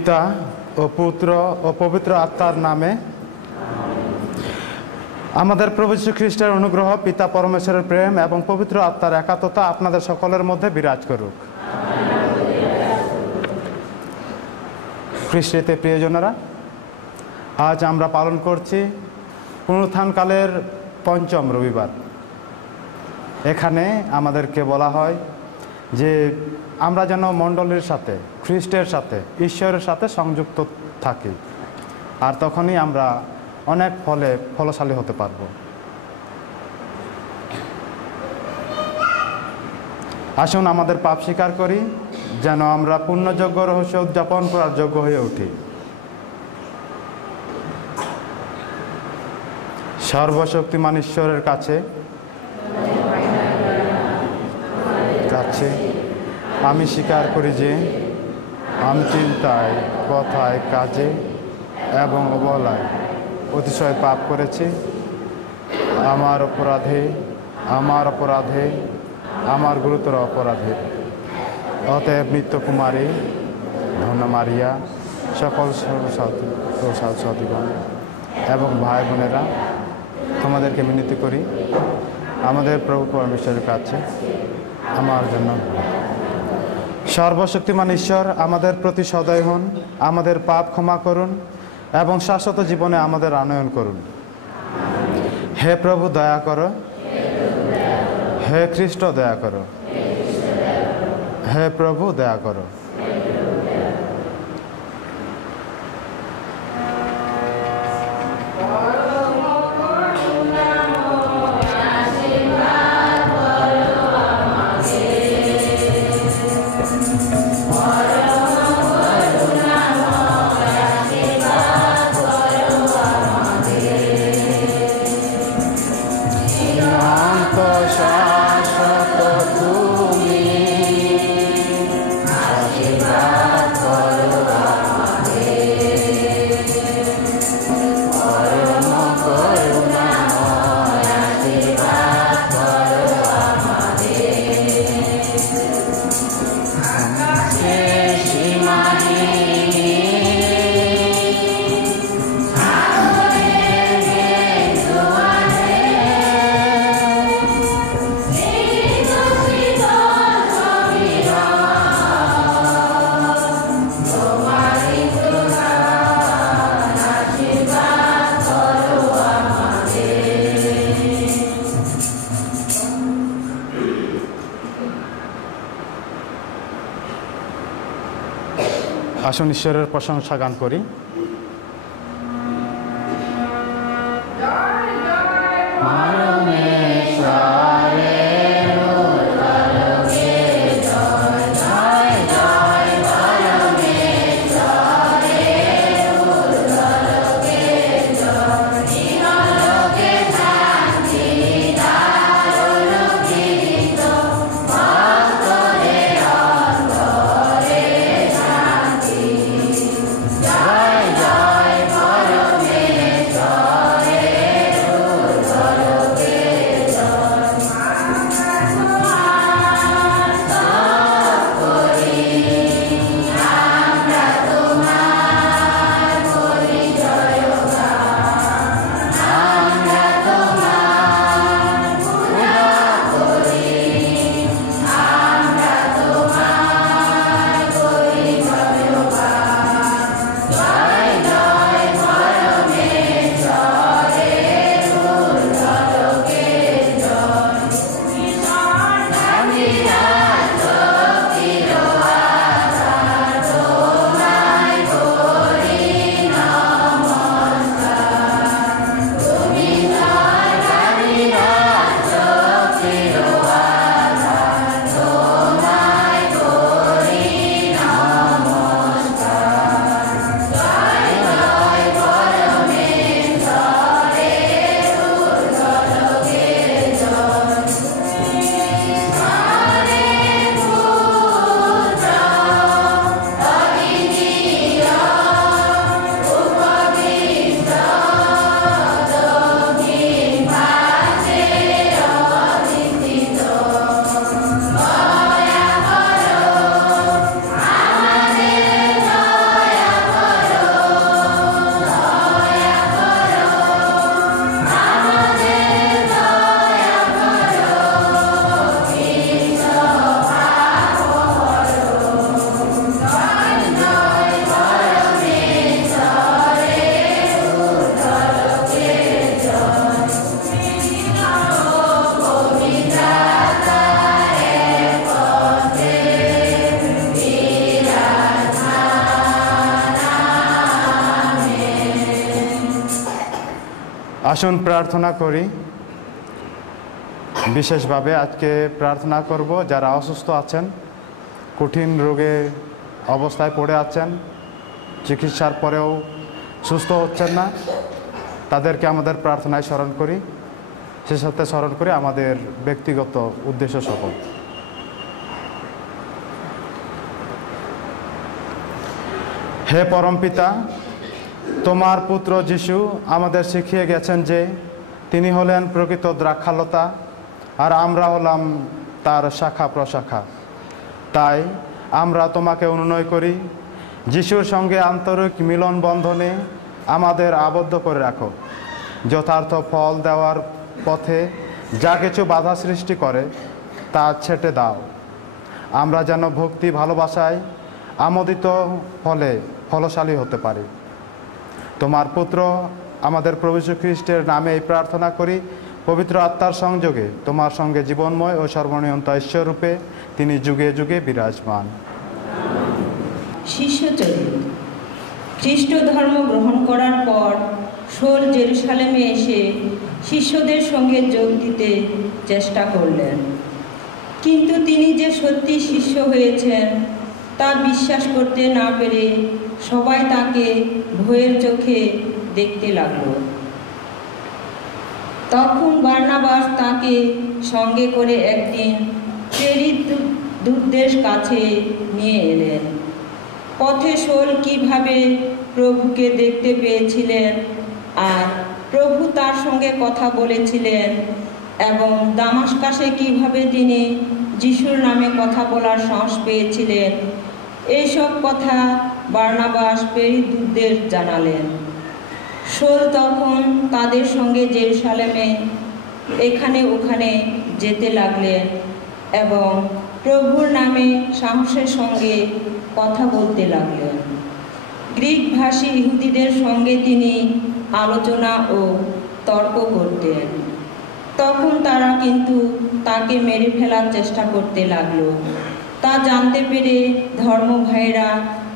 পিতা ও পুত্র ও পবিত্র আত্মার নামে। আমাদের প্রভু যীশু খ্রিস্টের অনুগ্রহ, পিতা পরমেশ্বরের প্রেম এবং পবিত্র আত্মার একাত্মতা আপনাদের সকলের মধ্যে বিরাজ করুক। খ্রিস্টে প্রিয়জনেরা, আজ আমরা পালন করছি পুনরুত্থানকালের পঞ্চম রবিবার। এখানে আমাদেরকে বলা হয় যে আমরা যেন মণ্ডলীর সাথে, খ্রিস্টের সাথে, ঈশ্বরের সাথে সংযুক্ত থাকি, আর তখনই আমরা অনেক ফলশালী হতে পারব। আসুন আমাদের পাপ স্বীকার করি, যেন আমরা পূর্ণযোগ্য রহস্য উদযাপন করার যোগ্য হয়ে উঠি। সর্বশক্তিমান ঈশ্বরের কাছে আমি স্বীকার করি যে আমি চিন্তায়, কথায়, কাজে এবং অবহেলায় অতিশয় পাপ করেছি। আমার অপরাধে, আমার গুরুতর অপরাধে। অতএব নিত্য কুমারী, ধন্য মারিয়া, সকল সহীগণ এবং ভাই বোনেরা, তোমাদেরকে বিনতি করি আমাদের প্রভু পরমেশ্বরের কাছে আমার জন্য। সর্বশক্তিমান ঈশ্বর আমাদের প্রতি সদয় হন, আমাদের পাপ ক্ষমা করুন এবং শাশ্বত জীবনে আমাদের আনয়ন করুন। হে প্রভু দয়া করো, হে খ্রিস্ট দয়া করো, হে প্রভু দয়া করো। আসুন ঈশ্বরের প্রশংসা গান করি। Jai আসুন প্রার্থনা করি। বিশেষভাবে আজকে প্রার্থনা করব যারা অসুস্থ আছেন, কঠিন রোগে অবস্থায় পড়ে আছেন, চিকিৎসার পরেও সুস্থ হচ্ছেন না, তাদেরকে আমাদের প্রার্থনায় স্মরণ করি। সে সাথে স্মরণ করি আমাদের ব্যক্তিগত উদ্দেশ্য সকল। হে পরমপিতা, তোমার পুত্র যিশু আমাদের শিখিয়ে গেছেন যে তিনি হলেন প্রকৃত দ্রাক্ষালতা আর আমরা হলাম তার শাখা প্রশাখা। তাই আমরা তোমাকে অনুনয় করি, যিশুর সঙ্গে আন্তরিক মিলন বন্ধনে আমাদের আবদ্ধ করে রাখো। যথার্থ ফল দেওয়ার পথে যা কিছু বাধা সৃষ্টি করে তা ছেঁটে দাও। আমরা যেন ভক্তি ভালোবাসায় আমোদিত ফলে ফলশালী হতে পারি। তোমার পুত্র আমাদের প্রভু যীশু খ্রিস্টের নামে এই প্রার্থনা করি, পবিত্র আত্মার সংযোগে তোমার সঙ্গে জীবনময় ও সর্বনিয়ন্ত ঈশ্বররূপে তিনি যুগে যুগে বিরাজমান। শিষ্যচরিত। খ্রিস্ট ধর্ম গ্রহণ করার পর শোল জেরুসালেমে এসে শিষ্যদের সঙ্গে যোগ দিতে চেষ্টা করলেন, কিন্তু তিনি যে সত্যি শিষ্য হয়েছেন তা বিশ্বাস করতে না পেরে সবাই তাকে ভয়ের চোখে দেখতে লাগল। তখন বার্নাবাস তাকে সঙ্গে করে একদিন প্রেরিত দূতদের কাছে নিয়ে এলেন। পথে শোল কিভাবে প্রভুকে দেখতে পেয়েছিলেন আর প্রভু তার সঙ্গে কথা বলেছিলেন এবং দামাস্কাসে কিভাবে তিনি যিশুর নামে কথা বলার সাহস পেয়েছিলেন, এইসব কথা বার্নাবাস প্রেরিত দূতদের জানালেন। শোল তখন তাদের সঙ্গে জেরুসালেমে এখানে ওখানে যেতে লাগলেন এবং প্রভুর নামে সাহসের সঙ্গে কথা বলতে লাগলেন। গ্রিক ভাষী ইহুদিদের সঙ্গে তিনি আলোচনা ও তর্ক করতেন। তখন তারা কিন্তু তাকে মেরে ফেলার চেষ্টা করতে লাগলো। তা জানতে পেরে ধর্ম ভাইয়েরা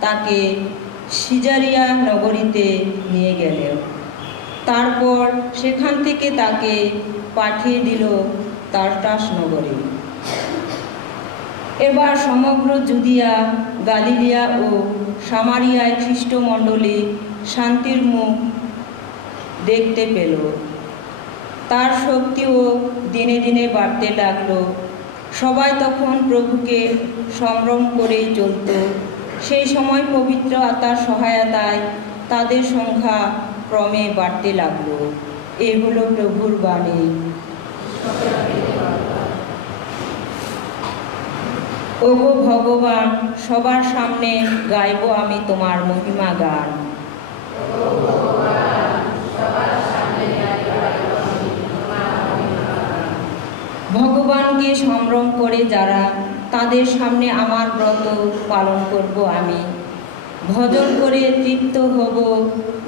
তাকে সিজারিয়া নগরীতে নিয়ে গেলেন। তারপর সেখান থেকে তাকে পাঠিয়ে দিল তার্টাস নগরে। এবার সমগ্র জুদিয়া, গালিলিয়া ও সামারিয়ায় খ্রিস্টমণ্ডলী শান্তির মুখ দেখতে পেল। তার শক্তিও দিনে দিনে বাড়তে লাগলো। সবাই তখন প্রভুকে সম্ভ্রম করেই চলত। সেই সময় পবিত্র আত্মার সহায়তায় তাদের সংখ্যা ক্রমে বাড়তে লাগলো। এ হলো প্রভুর বাণী। ওগো ভগবান, সবার সামনে গাইব আমি তোমার মহিমা গান। ভগবানকে সম্ভ্রম করে যারা, তাদের সামনে আমার ব্রত পালন করব আমি। ভজন করে তৃপ্ত হব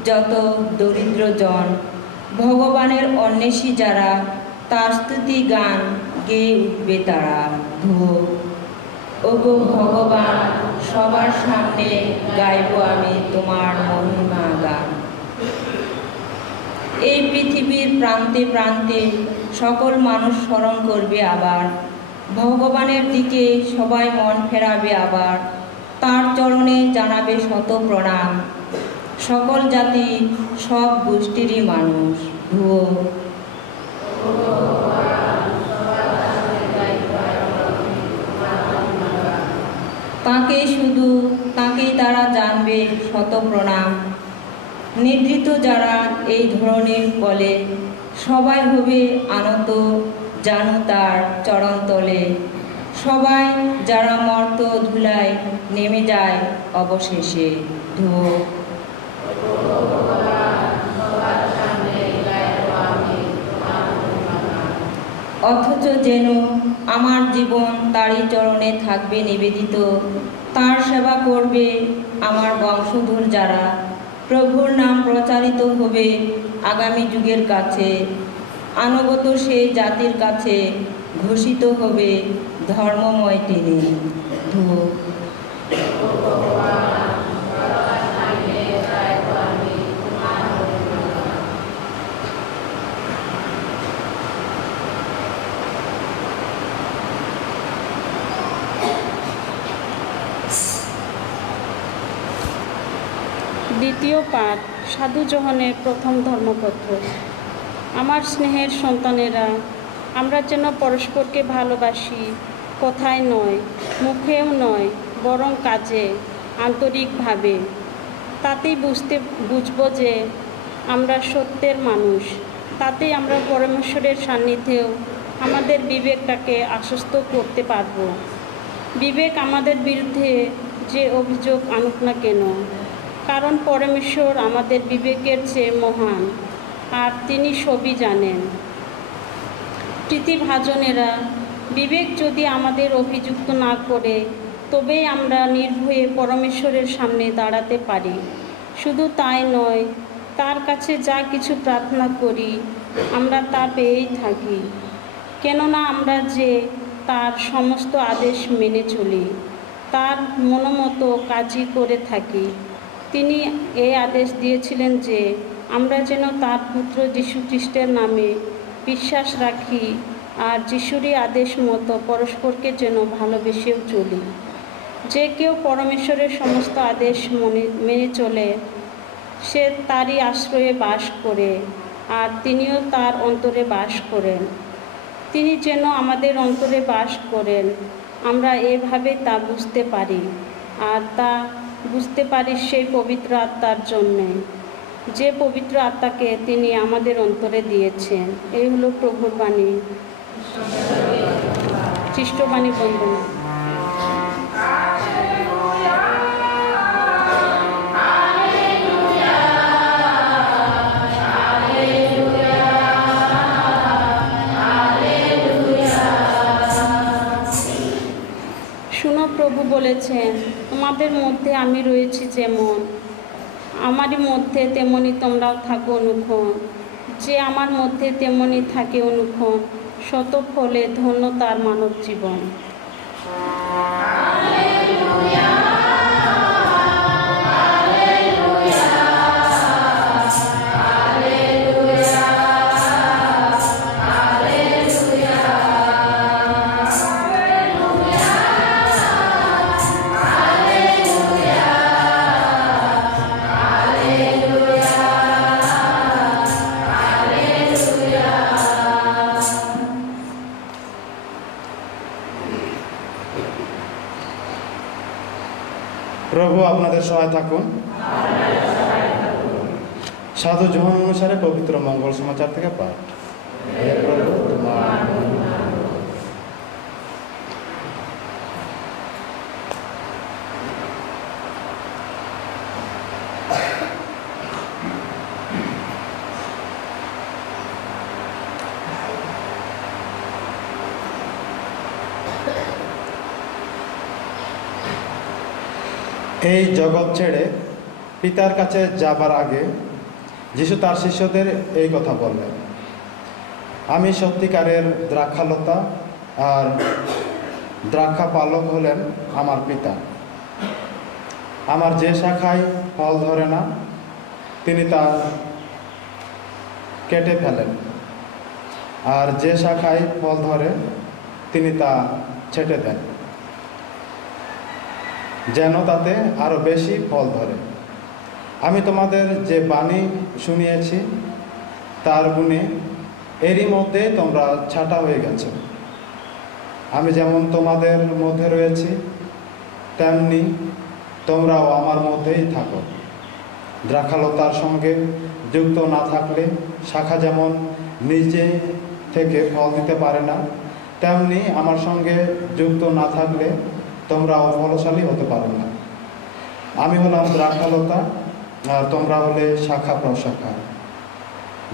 যত দরিদ্র জন। ভগবানের অন্বেষী যারা, তার স্তুতি গান গেয়ে উঠবে তারা। ধুয়ো ওগো ভগবান, সবার সামনে গাইব আমি তোমার মহিমা গান। এই পৃথিবীর প্রান্তে প্রান্তে সকল মানুষ স্মরণ করবে আবার। ভগবানের দিকে সবাই মন ফেরাবে আবার। তার চরণে জানাবে শত প্রণাম সকল জাতি, সব গোষ্ঠীরই মানুষ। ধুয়ো তাকেই তারা জানবে শত প্রণাম। নিদ্রিত যারা এই ধরনের বলে, সবাই হবে আনত জানু তার চরণতলে। সবাই যারা মর্ত ধুলায় নেমে যায় অবশেষে। ধুয়ো অথচ যেন আমার জীবন তারই চরণে থাকবে নিবেদিত। তার সেবা করবে আমার বংশধর যারা। প্রভুর নাম প্রচারিত হবে আগামী যুগের কাছে। আনুগত সেই জাতির কাছে ঘোষিত হবে ধর্মময় তিনি। ধুয়ো দ্বিতীয় পাঠ সাধু জোহনের প্রথম ধর্মপত্র। আমার স্নেহের সন্তানেরা, আমরা যেন পরস্পরকে ভালোবাসি, কথায় নয়, মুখেও নয়, বরং কাজে, আন্তরিকভাবে। তাতেই বুঝব যে আমরা সত্যের মানুষ। তাতেই আমরা পরমেশ্বরের সান্নিধ্যেও আমাদের বিবেকটাকে আশ্বস্ত করতে পারব। বিবেক আমাদের বিরুদ্ধে যে অভিযোগ আনুক না কেন, কারণ পরমেশ্বর আমাদের বিবেকের চেয়ে মহান, আর তিনি সবই জানেন। প্রীতিভাজনেরা, বিবেক যদি আমাদের অভিযুক্ত না করে, তবেই আমরা নির্ভয়ে পরমেশ্বরের সামনে দাঁড়াতে পারি। শুধু তাই নয়, তার কাছে যা কিছু প্রার্থনা করি আমরা তা পেয়েই থাকি, কেননা আমরা যে তার সমস্ত আদেশ মেনে চলি, তার মনোমতো কাজই করে থাকি। তিনি এই আদেশ দিয়েছিলেন যে আমরা যেন তার পুত্র যীশু খ্রিস্টের নামে বিশ্বাস রাখি, আর যিশুরই আদেশ মতো পরস্পরকে যেন ভালোবেসেও চলি। যে কেউ পরমেশ্বরের সমস্ত আদেশ মেনে চলে, সে তারই আশ্রয়ে বাস করে, আর তিনিও তার অন্তরে বাস করেন। তিনি যেন আমাদের অন্তরে বাস করেন, আমরা এভাবে তা বুঝতে পারি, আর তা বুঝতে পারি সেই পবিত্র আত্মার জন্যে, যে পবিত্র আত্মাকে তিনি আমাদের অন্তরে দিয়েছেন। এই হলো প্রভুর বাণী। খ্রিস্টবাণী বন্দনা। শুনো, প্রভু বলেছেন, তোমাদের মধ্যে আমি রয়েছি যেমন, আমারই মধ্যে তেমনি তোমরাও থাকো অনুক্ষণ। যে আমার মধ্যে তেমনি থাকে অনুক্ষণ, শত ফলে ধন্য তার মানব জীবন। প্রভু আপনাদের সহায় থাকুন। সাধু জোহন অনুসারে পবিত্র মঙ্গল সমাচার থেকে পাঠ। হে প্রভু, তোমার এই জগৎ ছেড়ে পিতার কাছে যাবার আগে যিশু তার শিষ্যদের এই কথা বললেন, আমি সত্যিকারের দ্রাক্ষালতা, আর দ্রাক্ষা পালক হলেন আমার পিতা। আমার যে শাখায় ফল ধরে না, তিনি তা কেটে ফেলেন, আর যে শাখায় ফল ধরে তিনি তা ছেঁটে দেন, যেন তাতে আরও বেশি ফল ধরে। আমি তোমাদের যে বাণী শুনিয়েছি তার গুণে এরই মধ্যে তোমরা ছাঁটা হয়ে গেছো। আমি যেমন তোমাদের মধ্যে রয়েছি, তেমনি তোমরাও আমার মধ্যেই থাকো। দ্রাক্ষালতার সঙ্গে যুক্ত না থাকলে শাখা যেমন নিজে থেকে ফল দিতে পারে না, তেমনি আমার সঙ্গে যুক্ত না থাকলে তোমরাও ফলশালী হতে পারো না। আমি হলাম দ্রাক্ষালতা, আর তোমরা হলে শাখা প্রশাখা।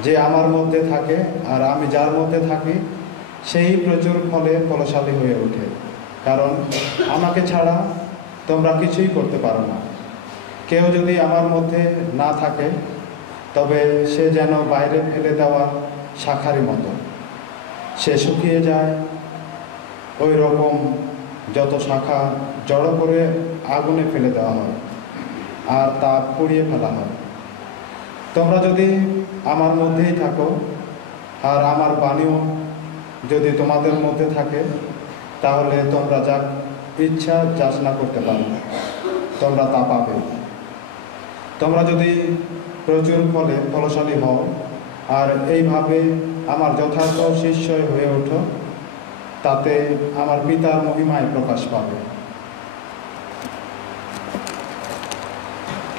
যে আমার মধ্যে থাকে আর আমি যার মধ্যে থাকি, সেই প্রচুর ফলে ফলশালী হয়ে ওঠে, কারণ আমাকে ছাড়া তোমরা কিছুই করতে পারো না। কেউ যদি আমার মধ্যে না থাকে, তবে সে যেন বাইরে ফেলে দেওয়া শাখারই মতো, সে শুকিয়ে যায়। ওই রকম যত শাখা জড়ো করে আগুনে ফেলে দেওয়া হয়, আর তা পুড়িয়ে ফেলা হয়। তোমরা যদি আমার মধ্যেই থাকো, আর আমার বাণীও যদি তোমাদের মধ্যে থাকে, তাহলে তোমরা যা ইচ্ছা যাচনা করতে পারো, তোমরা তা পাবে। তোমরা যদি প্রচুর ফলে ফলশালী হও আর এইভাবে আমার যথার্থ শিষ্য হয়ে ওঠো, তাতে আমার পিতার মহিমায় প্রকাশ পাবে।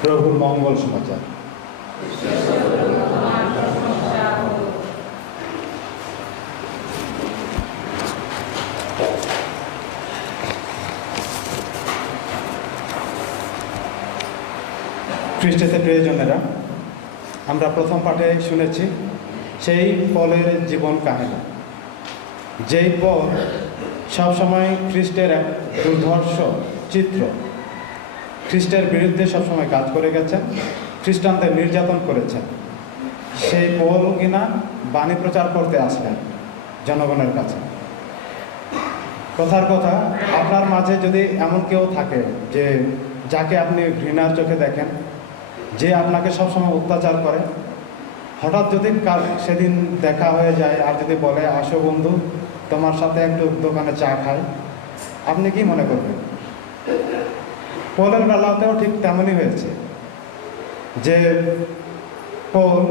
প্রভুর মঙ্গল সমাচার। খ্রিস্টতে প্রিয়জনেরা, আমরা প্রথম পাঠে শুনেছি সেই পলের জীবন কাহিনী, যেই পল সবসময় খ্রিস্টের এক দুর্ধর্ষ চিত্র। খ্রিস্টের বিরুদ্ধে সবসময় কাজ করে গেছেন, খ্রিস্টানদের নির্যাতন করেছেন। সেই পল কিনা বাণী প্রচার করতে আসলেন জনগণের কাছে। কথার কথা, আপনার মাঝে যদি এমন কেউ থাকে যে যাকে আপনি ঘৃণার চোখে দেখেন, যে আপনাকে সবসময় অত্যাচার করে, হঠাৎ যদি সেদিন দেখা হয়ে যায় আর যদি বলে, আসো বন্ধু, তোমার সাথে একটু দোকানে চা খাই, আপনি কি মনে করবেন? পলের বেলাতেও ঠিক তেমনই হয়েছে, যে পল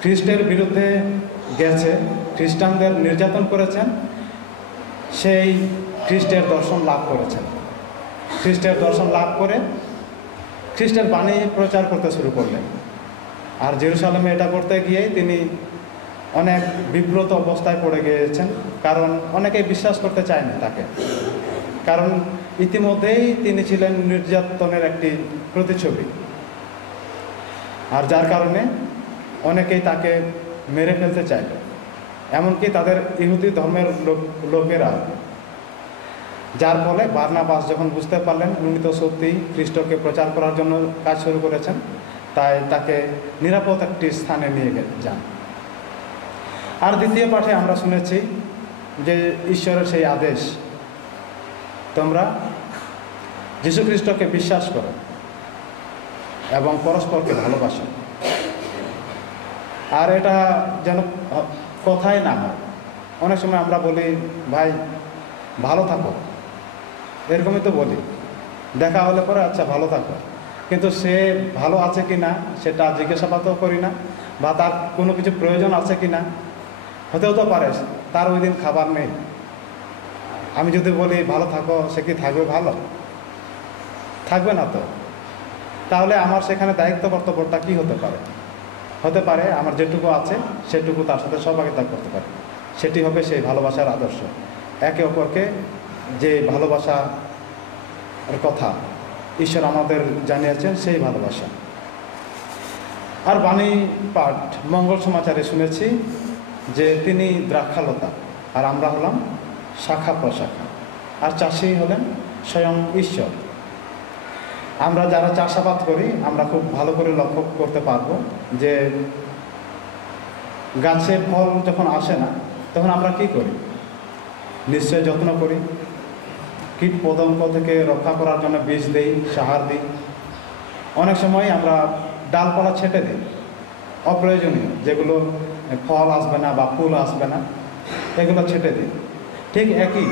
খ্রিস্টের বিরুদ্ধে গেছে, খ্রিস্টানদের নির্যাতন করেছেন, সেই খ্রিস্টের দর্শন লাভ করেছেন। খ্রিস্টের দর্শন লাভ করে খ্রিস্টের বাণী প্রচার করতে শুরু করলেন। আর জেরুসালেমে এটা করতে গিয়ে তিনি অনেক বিব্রত অবস্থায় পড়ে গিয়েছেন, কারণ অনেকেই বিশ্বাস করতে চায় না তাকে, কারণ ইতিমধ্যেই তিনি ছিলেন নির্যাতনের একটি প্রতিচ্ছবি। আর যার কারণে অনেকেই তাকে মেরে ফেলতে চাইল, এমনকি তাদের ইহুদি ধর্মের লোকেরা। যার ফলে বারনাবাস যখন বুঝতে পারলেন উনি তো সত্যিই খ্রিস্টকে প্রচার করার জন্য কাজ শুরু করেছেন, তাই তাকে নিরাপদ একটি স্থানে নিয়ে যান। আর দ্বিতীয় পাঠে আমরা শুনেছি যে ঈশ্বরের সেই আদেশ, তোমরা যীশু খ্রিস্টকে বিশ্বাস করো এবং পরস্পরকে ভালোবাসো। আর এটা যেন কথাই না হয়। অনেক সময় আমরা বলি, ভাই ভালো থাকো, এরকমই তো বলি, দেখা হলে পরে আচ্ছা ভালো থাকো, কিন্তু সে ভালো আছে কি না সেটা জিজ্ঞাসাবাদও করি না, বা তার কোনো কিছু প্রয়োজন আছে কি না। হতেও তো পারে তার ওই দিন খাবার নেই, আমি যদি বলি ভালো থাকো, সে কি থাকবে? ভালো থাকবে না তো। তাহলে আমার সেখানে দায়িত্ব কর্তব্যটা কি হতে পারে? হতে পারে আমার যেটুকু আছে সেটুকু তার সাথে সহভাগিতা করতে পারে, সেটি হবে সেই ভালোবাসার আদর্শ। একে অপরকে যে ভালোবাসার কথা ঈশ্বর আমাদের জানিয়েছেন, সেই ভালোবাসা। আর বাণী পাঠ মঙ্গল সমাচারে শুনেছি যে তিনি দ্রাক্ষালতা আর আমরা হলাম শাখা প্রশাখা, আর চাষি হলেন স্বয়ং ঈশ্বর। আমরা যারা চাষাবাদ করি আমরা খুব ভালো করে লক্ষ্য করতে পারবো যে গাছে ফল যখন আসে না তখন আমরা কি করি? নিশ্চয় যত্ন করি, কীট পতঙ্গ থেকে রক্ষা করার জন্য বীজ দিই, সাহার দিই। অনেক সময় আমরা ডালপালা ছেটে দিই অপ্রয়োজনীয়, যেগুলো ফল আসবে না বা ফুল আসবে না, এগুলো ছেটে দিই। ঠিক একই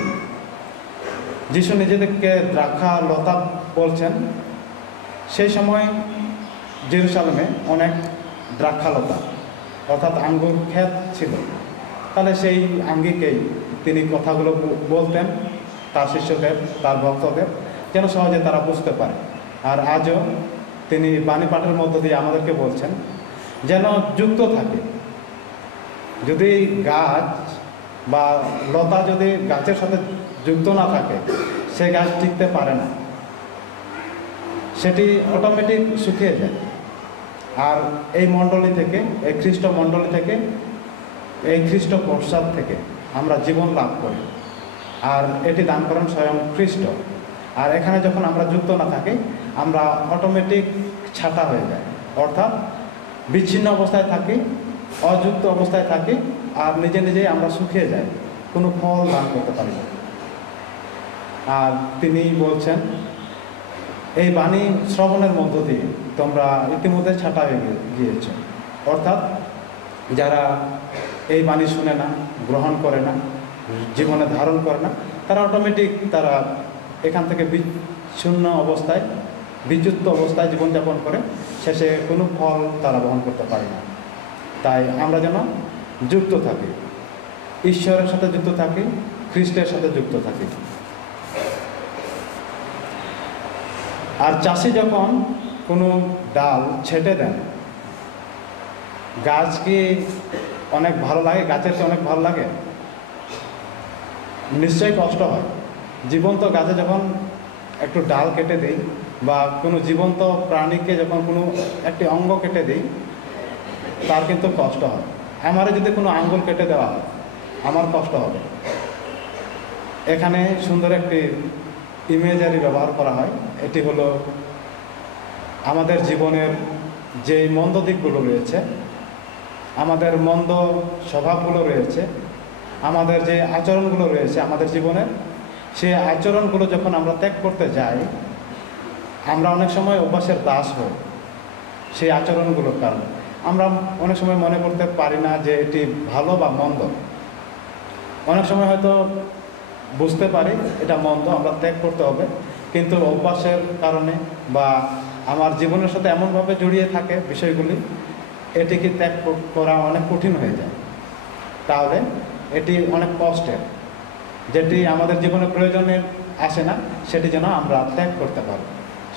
যিশু নিজেদেরকে দ্রাক্ষা লতা বলছেন। সেই সময় জেরুসালেমে অনেক দ্রাক্ষালতা অর্থাৎ আঙ্গুর ক্ষেত ছিল। তাহলে সেই আঙ্গিকেই তিনি কথাগুলো বলতেন তার শিষ্যদের, তার ভক্তদের, যেন সহজে তারা বুঝতে পারে। আর আজও তিনি বাণী পাঠের মধ্য দিয়ে আমাদেরকে বলছেন যেন যুক্ত থাকে। যদি গাছ বা লতা যদি গাছের সাথে যুক্ত না থাকে, সে গাছ টিকতে পারে না, সেটি অটোমেটিক শুকিয়ে যায়। আর এই মণ্ডলী থেকে, এই খ্রিস্ট মণ্ডলী থেকে, এই খ্রিস্ট প্রসাদ থেকে আমরা জীবন লাভ করি, আর এটি দান করেন স্বয়ং খ্রিস্ট। আর এখানে যখন আমরা যুক্ত না থাকি আমরা অটোমেটিক ছাঁটা হয়ে যায়, অর্থাৎ বিচ্ছিন্ন অবস্থায় থাকি, অযুক্ত অবস্থায় থাকি, আর নিজে নিজেই আমরা শুকিয়ে যাই, কোনো ফল দান করতে পারি না। আর তিনি বলছেন এই বাণী শ্রবণের মধ্য দিয়ে তোমরা ইতিমধ্যে ছাঁটা হয়ে গিয়েছ, অর্থাৎ যারা এই বাণী শুনে না, গ্রহণ করে না, জীবনে ধারণ করে না, তারা অটোমেটিক তারা এখান থেকে বিচ্ছিন্ন অবস্থায়, বিচ্যুত অবস্থায় জীবনযাপন করে শেষে কোনো ফল তারা বহন করতে পারে না। তাই আমরা যেন যুক্ত থাকি, ঈশ্বরের সাথে যুক্ত থাকি, খ্রিস্টের সাথে যুক্ত থাকি। আর চাষি যখন কোনো ডাল ছেটে দেন, গাছ কি অনেক ভালো লাগে? গাছের কি অনেক ভালো লাগে? নিশ্চয়ই কষ্ট হয়। জীবন্ত গাছে যখন একটু ডাল কেটে দেই বা কোনো জীবন্ত প্রাণীকে যখন কোনো একটি অঙ্গ কেটে দিই, তার কিন্তু কষ্ট হয়। আমারে যদি কোনো আঙ্গুল কেটে দেওয়া হয়, আমার কষ্ট হবে। এখানে সুন্দর একটি ইমেজারি ব্যবহার করা হয়। এটি হলো আমাদের জীবনের যে মন্দ দিকগুলো রয়েছে, আমাদের মন্দ স্বভাবগুলো রয়েছে, আমাদের যে আচরণগুলো রয়েছে আমাদের জীবনের, সেই আচরণগুলো যখন আমরা ত্যাগ করতে যাই, আমরা অনেক সময় অভ্যাসের দাস হই। সেই আচরণগুলোর কারণে আমরা অনেক সময় মনে করতে পারি না যে এটি ভালো বা মন্দ। অনেক সময় হয়তো বুঝতে পারি এটা মন্দ, আমরা ত্যাগ করতে হবে, কিন্তু অভ্যাসের কারণে বা আমার জীবনের সাথে এমনভাবে জড়িয়ে থাকে বিষয়গুলি, এটিকে ত্যাগ করা অনেক কঠিন হয়ে যায়। তাহলে এটি অনেক কষ্টের, যেটি আমাদের জীবনে প্রয়োজনে আসে না, সেটি যেন আমরা ত্যাগ করতে পারি।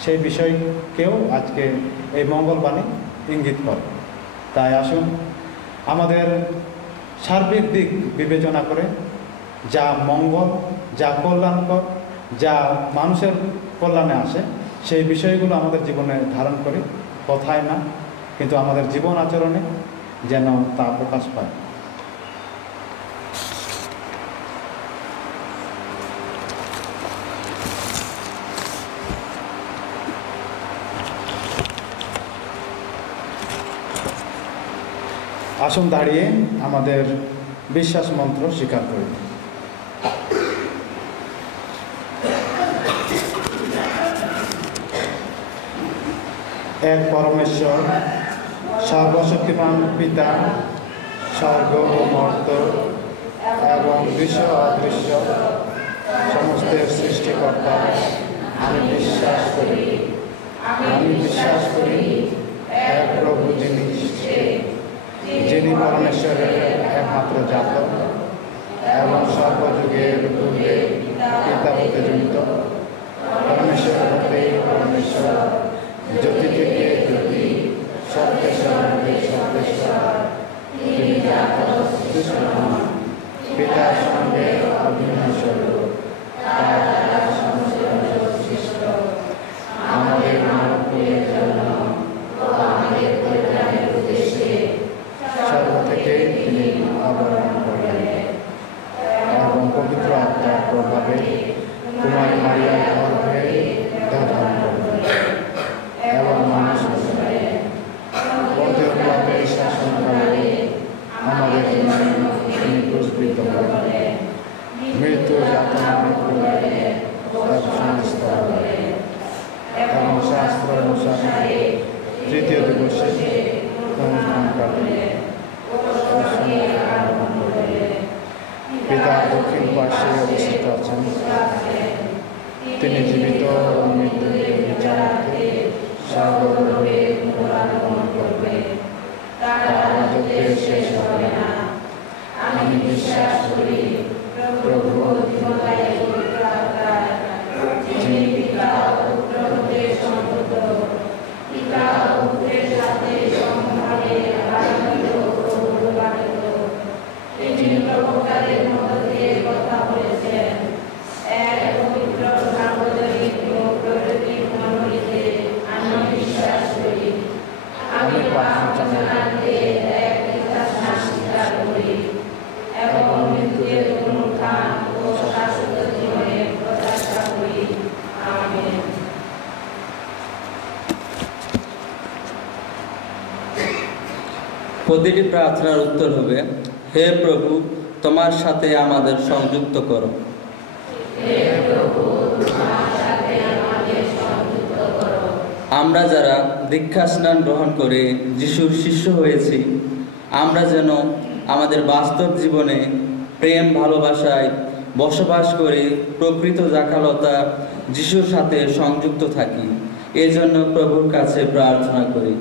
সেই বিষয়কেও আজকে এই মঙ্গলবাণী ইঙ্গিত করে। তাই আসুন আমাদের সার্বিক দিক বিবেচনা করে যা মঙ্গল, যা কল্যাণকর, যা মানুষের কল্যাণে আসে, সেই বিষয়গুলো আমাদের জীবনে ধারণ করি, কথায় না কিন্তু আমাদের জীবন আচরণে যেন তা প্রকাশ পায়। আসুন দাঁড়িয়ে আমাদের বিশ্বাস মন্ত্র স্বীকার করি। এক পরমেশ্বর, সর্বশক্তিমান পিতা, স্বর্গ ও মর্ত্য এবং দৃশ্য অদৃশ্য সমস্তের সৃষ্টিকর্তা আমি বিশ্বাস করি। আমি বিশ্বাস করি এক প্রভু যিনি পরমেশ্বরের একমাত্র জাত এবং সর্বযুগের পূর্বে পিতা হতে জড়িত, পরমেশ্বর হতে পরমেশ্বর, জ্যোতি থেকে জ্যোতি, সত্যেশ্বর হতে সত্যেশ্বর, তিনি পিতার সঙ্গে অভিন্ন স্বরূপ, তার দ্বারা সমস্ত সৃষ্ট, আমাদের মানবকুলের জন্য ও আমাদের কল্যাণের উদ্দেশ্যে সর্ব থেকে তিনি অবতরণ করলেন এবং পবিত্র আত্মার প্রভাবে কুমারী মারিয়ার গর্ভে ধারণ করলেন এবং মানুষ পঞ্চপ্রভাবের শাসনকালে আমাদের জন্য তিনি ক্রুশবিদ্ধ হলেন, মৃত্যু যাতনা সংস্কার হলেন এবং শাস্ত্র অনুসারে তৃতীয় দিবসে অনুষ্ঠান করলেন। পিতা দক্ষিণ পাশে অবস্থিত আছেন, তিনি জীবিত ও মৃত্যুকে বিচারার্থে সর্বগ্রহে পুনরাগমন করবেন, তার রাজত্বে শেষ হবে না। আমি বিশ্বাস করি প্রভু অধিনায়ক পবিত্র আত্মা, যিনি পিতা ও পুত্র হতে সম্ভূত, পিতা ও পুত্রের সাথে সমভাবে আরাধিত ও গৌরবান্বিত, তিনি প্রবক্তাদের মধ্য দিয়ে কথা বলেছেন। এক পবিত্র সার্বজনীন ও প্রয়োজনীয় মণ্ডলীতে আমি বিশ্বাস করি। আমি পাপমোচনার্থে এক নিত্যাশ্বাস স্বীকার করি এবং মৃত্যুর পুনরুত্থান ও শাশ্বত জীবনের প্রত্যাশা করি। আমেন। প্রতিটি প্রার্থনার উত্তর হবে, হে প্রভু, তোমার সাথে আমাদের সংযুক্ত করো। আমরা যারা দীক্ষা স্নান গ্রহণ করে যিশুর শিষ্য হয়েছি, আমরা যেন আমাদের বাস্তব জীবনে প্রেম ভালোবাসায় বসবাস করে প্রকৃত জাকালতা যিশুর সাথে সংযুক্ত থাকি এজন্য প্রভুর কাছে প্রার্থনা করি।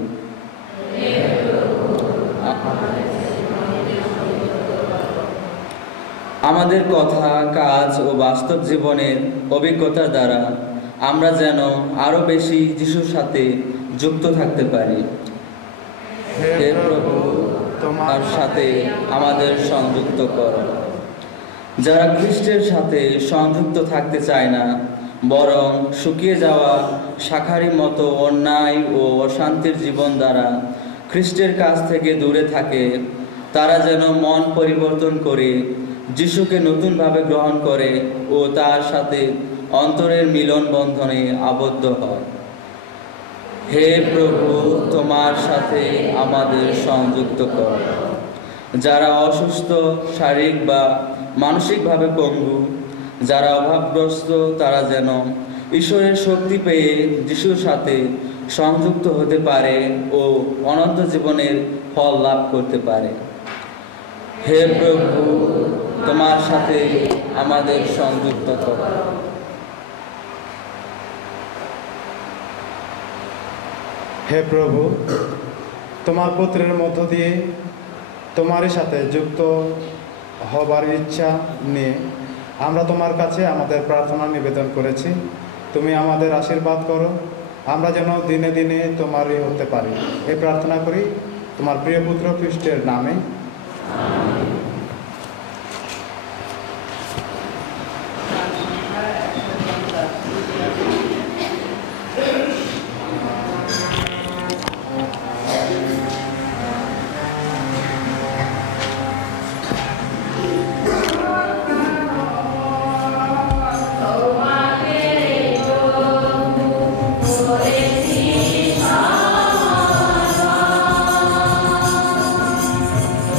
আমাদের কথা, কাজ ও বাস্তব জীবনের অভিজ্ঞতার দ্বারা আমরা যেন আরো বেশি যিশুর সাথে যুক্ত থাকতে পারি। হে প্রভু, তোমার সাথে আমাদের সংযুক্ত করো। যারা খ্রিস্টের সাথে সংযুক্ত থাকতে চায় না, বরং শুকিয়ে যাওয়া শাখারি মতো অন্যায় ও অশান্তির জীবন দ্বারা খ্রিস্টের কাছ থেকে দূরে থাকে, তারা যেন মন পরিবর্তন করে যিশুকে নতুনভাবে গ্রহণ করে ও তার সাথে অন্তরের মিলন বন্ধনে আবদ্ধ হয়। হে প্রভু, তোমার সাথে আমাদের সংযুক্ত করো। যারা অসুস্থ, শারীরিক বা মানসিকভাবে পঙ্গু, যারা অভাবগ্রস্ত, তারা যেন ঈশ্বরের শক্তি পেয়ে যিশুর সাথে সংযুক্ত হতে পারে ও অনন্ত জীবনের ফল লাভ করতে পারে। হে প্রভু, তোমার সাথে আমাদের সংযুক্ত করো। হে প্রভু, তোমার পুত্রের মধ্য দিয়ে তোমারই সাথে যুক্ত হবার ইচ্ছা নিয়ে আমরা তোমার কাছে আমাদের প্রার্থনা নিবেদন করেছি। তুমি আমাদের আশীর্বাদ করো, আমরা যেন দিনে দিনে তোমারই হতে পারি। এই প্রার্থনা করি তোমার প্রিয় পুত্র খ্রিস্টের নামে।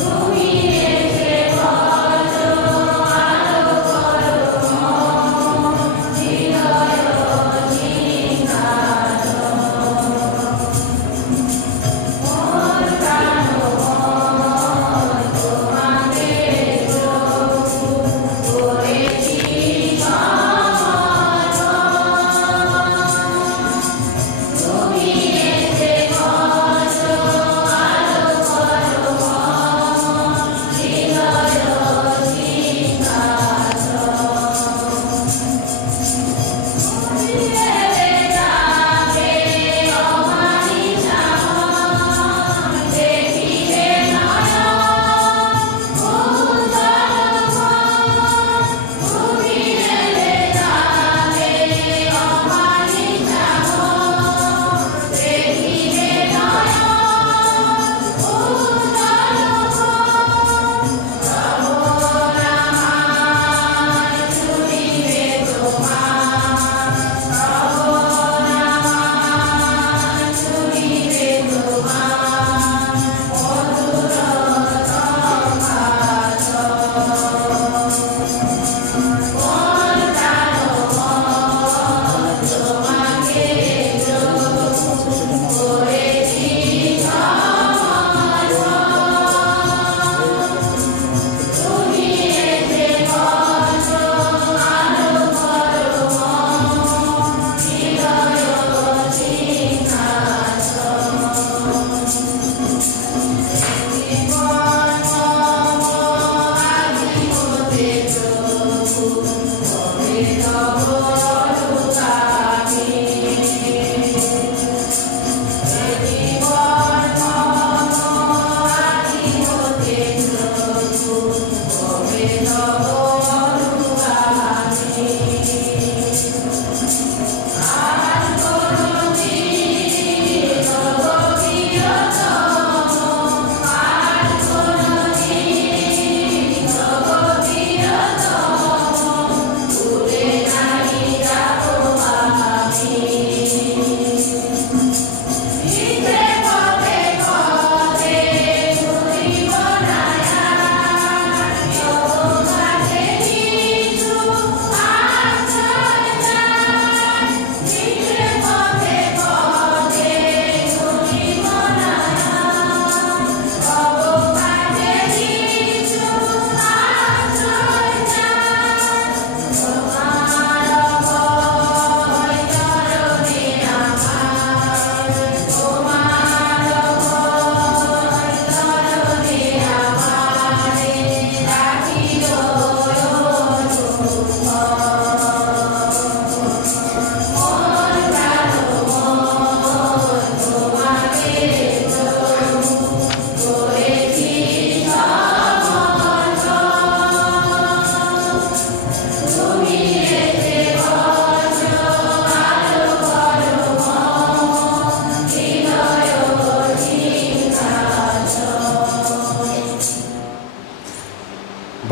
তুমি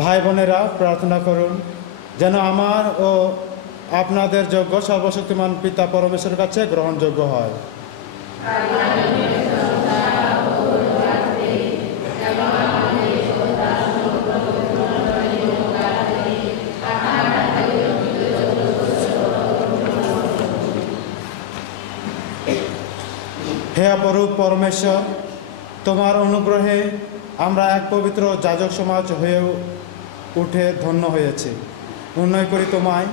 ভাই বোনেরা, প্রার্থনা করুন যেন আমার ও আপনাদের যোগ্য সর্বশক্তিমান পিতা পরমেশ্বরের কাছে গ্রহণযোগ্য হয়। হে অপরূপ পরমেশ্বর, তোমার অনুগ্রহে আমরা এক পবিত্র যাজক সমাজ হয়ে উঠে ধন্য হয়েছি। উন্নয় করি তোমায়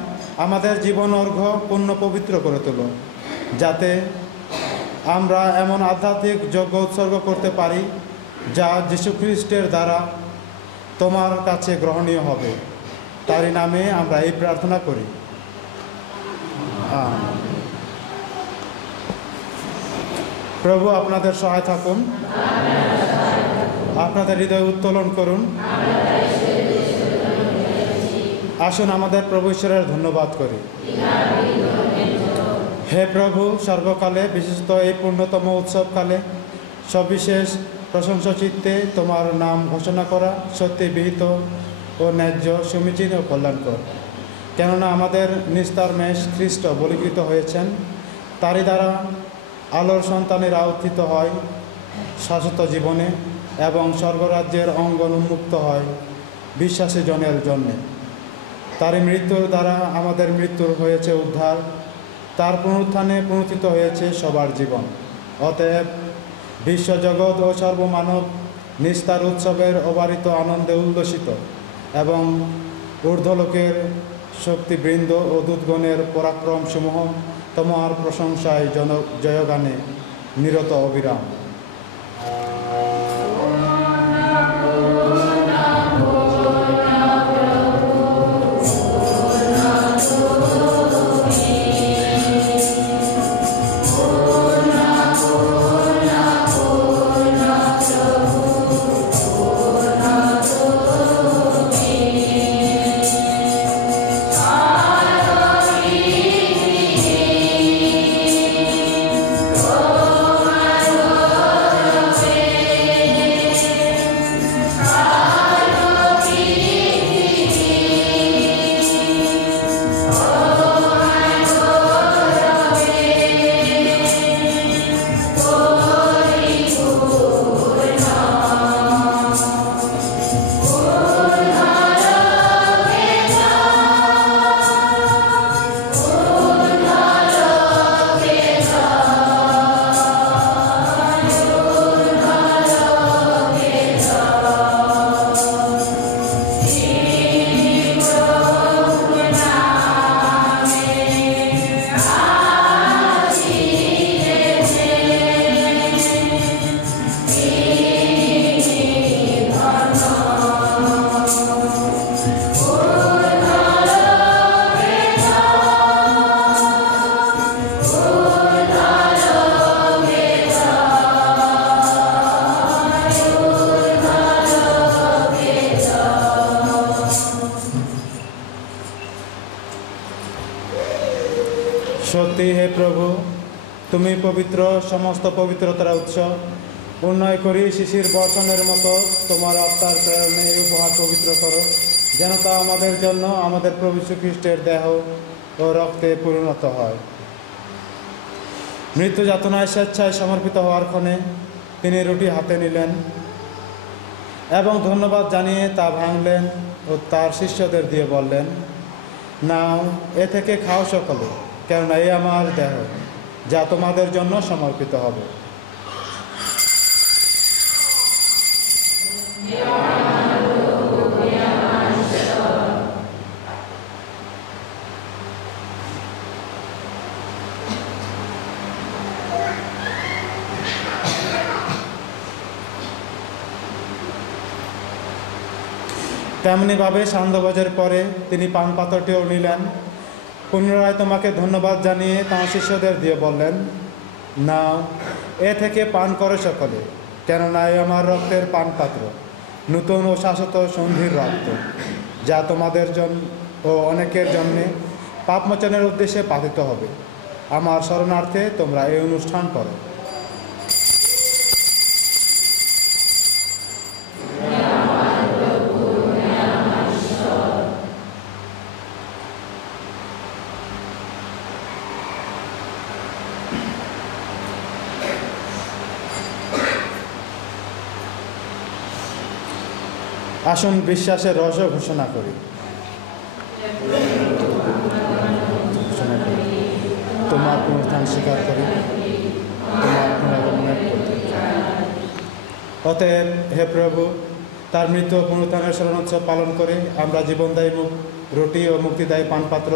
আমাদের জীবন অর্ঘ্য পূর্ণ পবিত্র করে তোলো, যাতে আমরা এমন আধ্যাত্মিক যজ্ঞ উৎসর্গ করতে পারি যা যীশুখ্রিস্টের দ্বারা তোমার কাছে গ্রহণীয় হবে। তারই নামে আমরা এই প্রার্থনা করি। প্রভু আপনাদের সহায় থাকুন, আপনাদের হৃদয় উত্তোলন করুন। আসুন আমাদের প্রভু ঈশ্বরের ধন্যবাদ করি। হে প্রভু, সর্বকালে বিশেষত এই পূর্ণতম উৎসবকালে সবিশেষ প্রশংসা চিত্তে তোমার নাম ঘোষণা করা সত্যি বিহিত ও ন্যায্য, সমীচীন ও কল্যাণকর। কেননা আমাদের নিস্তার মেষ খ্রিস্ট বলীকৃত হয়েছেন, তারই দ্বারা আলোর সন্তানেরা উত্থিত হয় শাশ্বত জীবনে এবং স্বর্গরাজ্যের অঙ্গন উন্মুক্ত হয় বিশ্বাসী জনের জন্যে। তারই মৃত্যুর দ্বারা আমাদের মৃত্যুর হয়েছে উদ্ধার, তার পুনরুত্থানে পুনরুত্থিত হয়েছে সবার জীবন। অতএব বিশ্বজগৎ ও সর্বমানব নিস্তার উৎসবের অবারিত আনন্দে উল্লসিত এবং ঊর্ধ্বলোকের শক্তিবৃন্দ ও দূতগণের পরাক্রমসমূহ তোমার প্রশংসায় জয়গানে নিরত অবিরাম। সত্যি হে প্রভু, তুমি পবিত্র, সমস্ত পবিত্রতার উৎস। উন্নয় করি শিশির বর্ষণের মতো তোমার আত্মার প্রেরণে এই উপহার পবিত্র করো, যেন তা আমাদের জন্য আমাদের প্রভু যীশু খ্রিস্টের দেহ ও রক্তে পরিণত হয়। মৃত্যু যাতনায় স্বেচ্ছায় সমর্পিত হওয়ার ক্ষণে তিনি রুটি হাতে নিলেন এবং ধন্যবাদ জানিয়ে তা ভাঙলেন ও তার শিষ্যদের দিয়ে বললেন, নাও, এ থেকে খাও সকলে, কেননা এই আমার দেহ, যা তোমাদের জন্য সমর্পিত হবে। তেমনিভাবে সান্ধ্যভোজের পরে তিনি পান পাত্রটিও নিলেন, পুনরায় তোমাকে ধন্যবাদ জানিয়ে তাঁর শিষ্যদের দিয়ে বললেন, নাও, এ থেকে পান করো সকলে, কেননা এই আমার রক্তের পান পাত্র, নূতন ও শাশ্বত সন্ধির রক্ত, যা তোমাদের জন্য ও অনেকের জন্যে পাপমোচনের উদ্দেশ্যে পাতিত হবে। আমার শরণার্থে তোমরা এই অনুষ্ঠান করো। আসুন বিশ্বাসের রহস্য ঘোষণা করি। তোমার পুনরুত্থান স্বীকার করি, তোমার পুনরাগমনের প্রতীক্ষা। অতএব হে প্রভু, তার মৃত্যু ও পুনরুত্থানের স্মরণোৎসব পালন করে আমরা জীবনদায়ী রুটি ও মুক্তিদায়ী পানপাত্র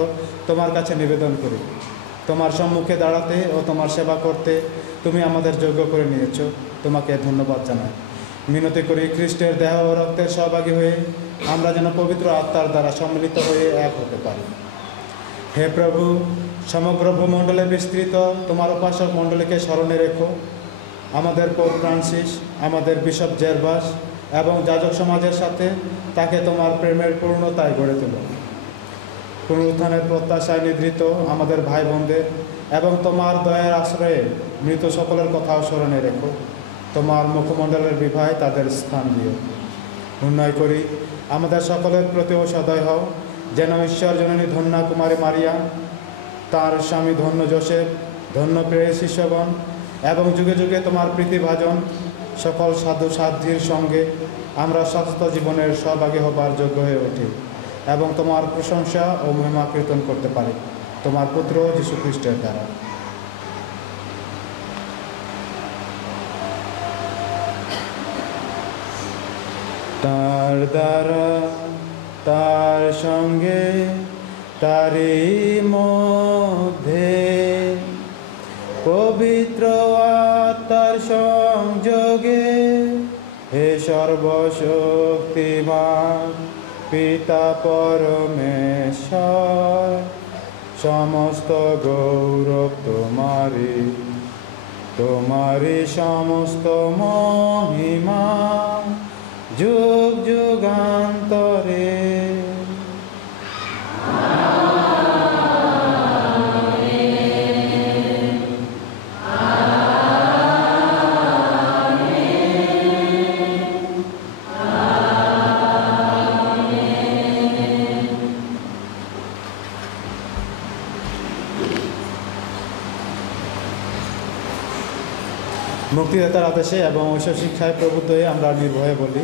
তোমার কাছে নিবেদন করি। তোমার সম্মুখে দাঁড়াতে ও তোমার সেবা করতে তুমি আমাদের যোগ্য করে নিয়েছ, তোমাকে ধন্যবাদ জানাই। মিনতি করি খ্রিস্টের দেহ ও রক্তের সহভাগী হয়ে আমরা যেন পবিত্র আত্মার দ্বারা সম্মিলিত হয়ে এক হতে পারি। হে প্রভু, সমগ্র ভূমণ্ডলে বিস্তৃত তোমার উপাসক মণ্ডলীকে স্মরণে রেখো। আমাদের পোপ ফ্রান্সিস, আমাদের বিশপ জেরভাস এবং যাজক সমাজের সাথে তাকে তোমার প্রেমের পূর্ণতায় গড়ে তোলো। পুনরুত্থানের প্রত্যাশায় নিদ্রিত আমাদের ভাই বোনদের এবং তোমার দয়ার আশ্রয়ে মৃত সকলের কথাও স্মরণে রেখো। তোমার মুখমণ্ডলের বিভায় তাদের স্থান দিও। উন্নয় করি আমাদের সকলের প্রতিও সদয় হও, যেন ঈশ্বর জননী ধন্যা কুমারী মারিয়া, তার স্বামী ধন্য যোসেফ, ধন্য প্রেয় শিষ্যগণ এবং যুগে যুগে তোমার প্রীতিভাজন সকল সাধু সাধ্যির সঙ্গে আমরা স্বাস্থ্য জীবনের সহভাগী হবার যোগ্য হয়ে উঠি এবং তোমার প্রশংসা ও মহিমা কীর্তন করতে পারি তোমার পুত্র যীশু খ্রিস্টের দ্বারা। তার দ্বারা, তার সঙ্গে, তারই মধ্যে পবিত্র আত্মার সংযোগে হে সর্বশক্তিমান পিতা পরমেশ্বর, সমস্ত গৌরব তোমারি, তোমারি সমস্ত মহিমা যুগ যুগান্তরে। মুক্তিদাতার আদেশে এবং ঐশ্বর শিক্ষায় প্রবুদ্ধ হয়ে আমরা নির্ভয়ে বলি,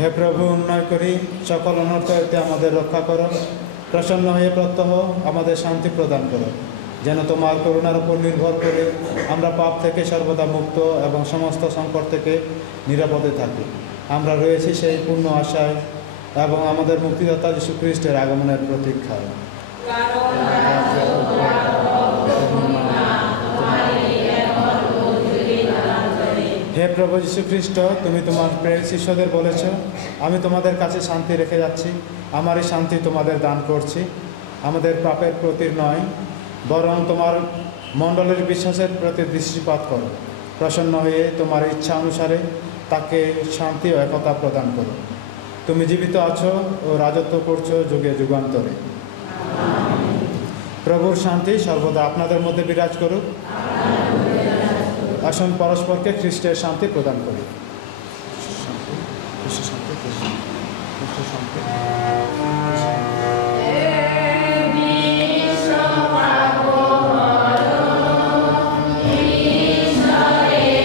হে প্রভু, উন্নয় করি সকল অনর্থ হইতে আমাদের রক্ষা করো, প্রসন্ন হয়ে প্রত্যহ আমাদের শান্তি প্রদান করো, যেন তোমার করুণার উপর নির্ভর করে আমরা পাপ থেকে সর্বদা মুক্ত এবং সমস্ত সংকট থেকে নিরাপদে থাকি। আমরা রয়েছি সেই পূর্ণ আশায় এবং আমাদের মুক্তিদাতা যীশু খ্রিস্টের আগমনের প্রতীক্ষায়। হে প্রভু যীশু খ্রিস্ট, তুমি তোমার প্রিয় শিষ্যদের বলেছ, আমি তোমাদের কাছে শান্তি রেখে যাচ্ছি, আমারই শান্তি তোমাদের দান করছি। আমাদের পাপের প্রতি নয়, বরং তোমার মণ্ডলের বিশ্বাসের প্রতি দৃষ্টিপাত করো। প্রসন্ন হয়ে তোমার ইচ্ছা অনুসারে তাকে শান্তি ও একতা প্রদান করো। তুমি জীবিত আছো ও রাজত্ব করছো যুগে যুগান্তরে। প্রভুর শান্তি সর্বদা আপনাদের মধ্যে বিরাজ করুক। আসুন পরস্পরকে খ্রিস্টের শান্তি প্রদান করি। Hey,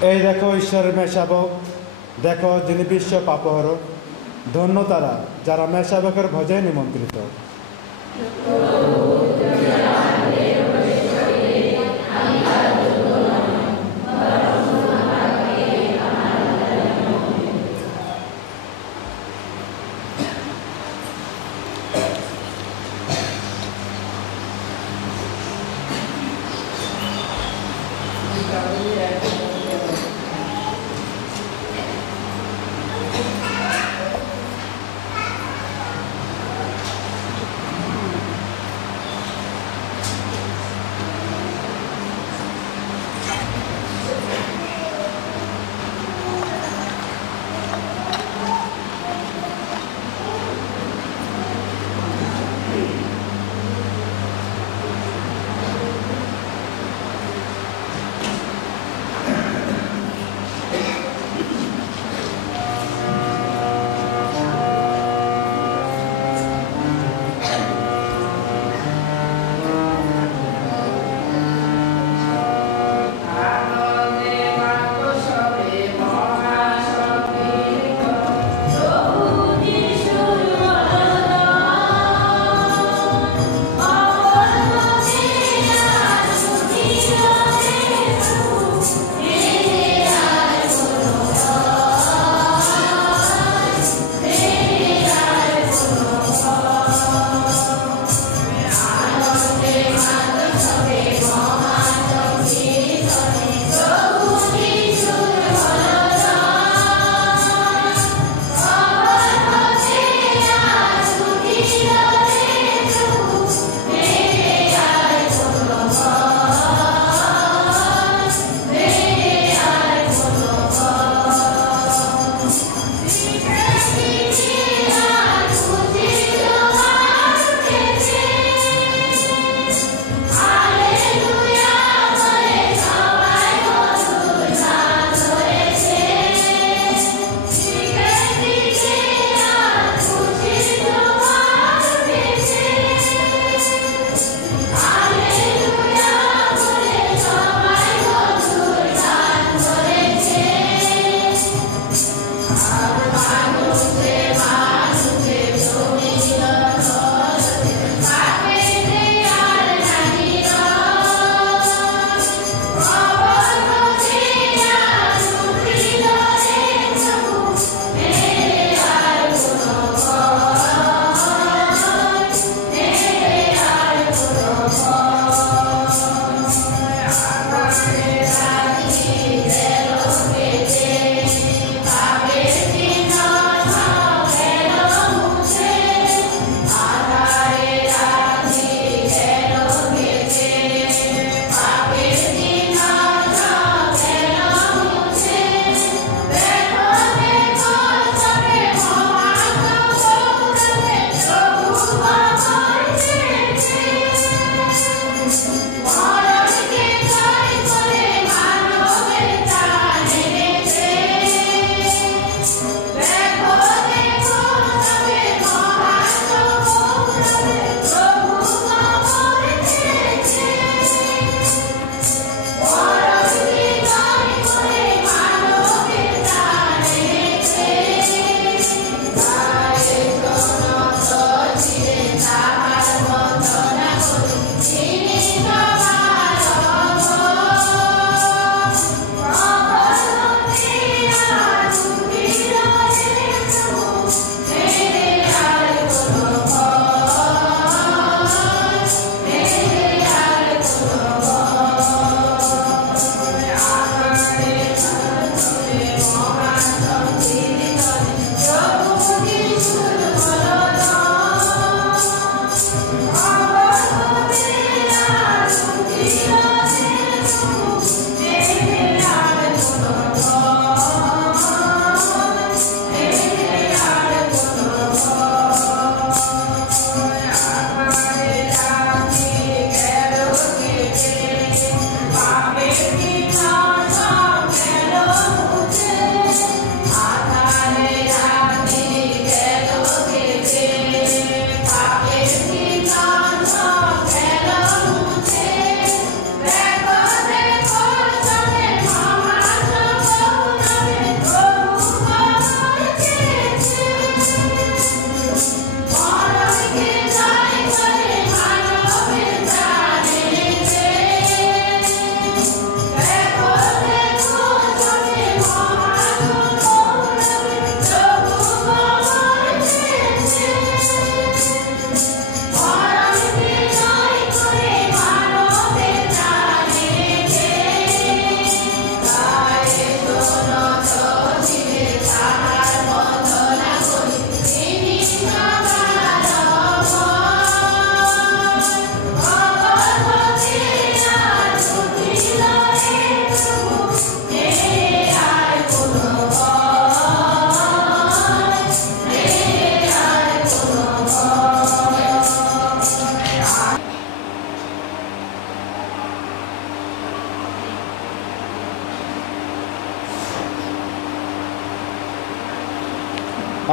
এই দেখো ঈশ্বরের মেষশাবক, দেখো যিনি বিশ্ব পাপহরক। ধন্য তারা যারা মেষশাবকের ভোজে নিমন্ত্রিত।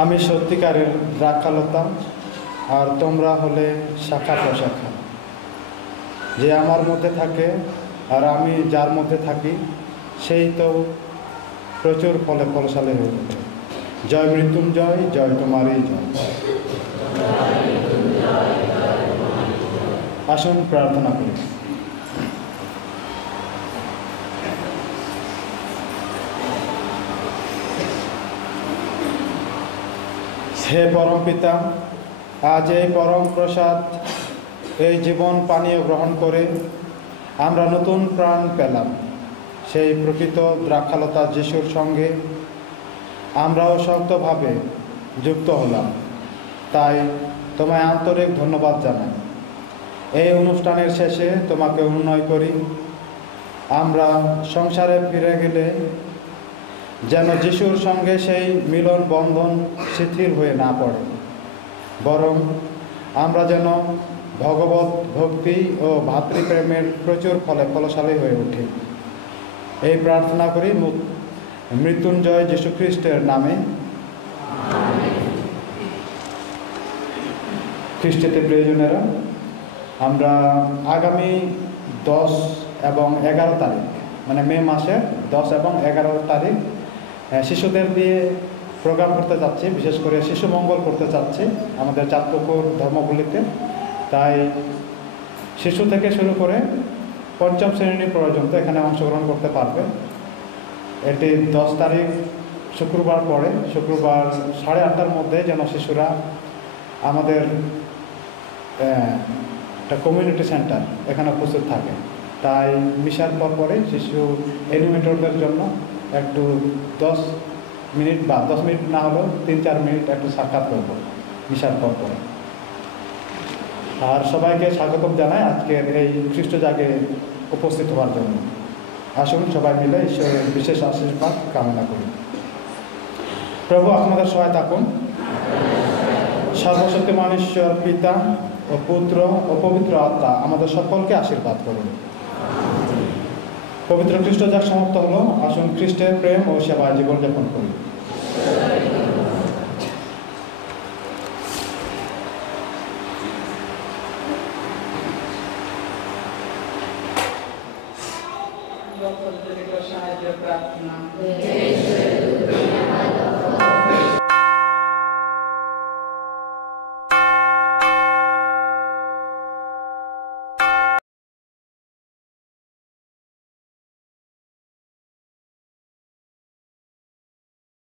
আমি সত্যিকারের দ্রাক্ষালতা, আর তোমরা হলে শাখা প্রশাখা। যে আমার মধ্যে থাকে আর আমি যার মধ্যে থাকি, সেই তো প্রচুর ফলে ফলশালী হয়ে ওঠে। জয় মৃত্যুঞ্জয়, জয় তোমারই জয়। আসুন প্রার্থনা করি। হে পরম পিতা, আজ এই পরম প্রসাদ, এই জীবন পানীয় গ্রহণ করে আমরা নতুন প্রাণ পেলাম। সেই প্রকৃত দ্রাক্ষালতা যিশুর সঙ্গে আমরাও শক্তভাবে যুক্ত হলাম। তাই তোমায় আন্তরিক ধন্যবাদ জানাই। এই অনুষ্ঠানের শেষে তোমাকে অনুনয় করি, আমরা সংসারে ফিরে গেলে যেন যিশুর সঙ্গে সেই মিলন বন্ধন শিথিল হয়ে না পড়ে, বরং আমরা যেন ভগবত ভক্তি ও ভাতৃপ্রেমের প্রচুর ফলে ফলশালী হয়ে উঠি। এই প্রার্থনা করি মৃত্যুঞ্জয় যীশু খ্রিস্টের নামে। খ্রিস্টেতে প্রিয়জনেরা, আমরা আগামী 10 এবং 11 তারিখ, মানে মে মাসের 10 এবং 11 তারিখ শিশুদের দিয়ে প্রোগ্রাম করতে যাচ্ছি। বিশেষ করে শিশু মঙ্গল করতে চাচ্ছি আমাদের চাঁদপুকুর ধর্মপল্লীতে। তাই শিশু থেকে শুরু করে পঞ্চম শ্রেণী পর্যন্ত এখানে অংশগ্রহণ করতে পারবে। এটি 10 তারিখ শুক্রবার পরে, শুক্রবার 8:30টার মধ্যে যেন শিশুরা আমাদের একটা কমিউনিটি সেন্টার এখানে উপস্থিত থাকে। তাই মিশার পরে শিশু অ্যানিমেটরদের জন্য একটু 10 মিনিট বা 10 মিনিট না হলেও 3-4 মিনিট একটু সাক্ষাৎ করব মিশার পরে। আর সবাইকে স্বাগতম জানাই আজকের এই খ্রিস্ট জাগে উপস্থিত হওয়ার জন্য। আসুন সবাই মিলে ঈশ্বরের বিশেষ আশীর্বাদ কামনা করি। প্রভু আপনাদের সহায় থাকুন। সর্বশক্তিমান ঈশ্বর পিতা ও পুত্র ও পবিত্র আত্মা আমাদের সকলকে আশীর্বাদ করুন। পবিত্র খ্রিস্ট জাগ সমাপ্ত হলো। আসুন খ্রিস্টের প্রেম ও সেবায় জীবনযাপন করি। সাহায্য প্রার্থনা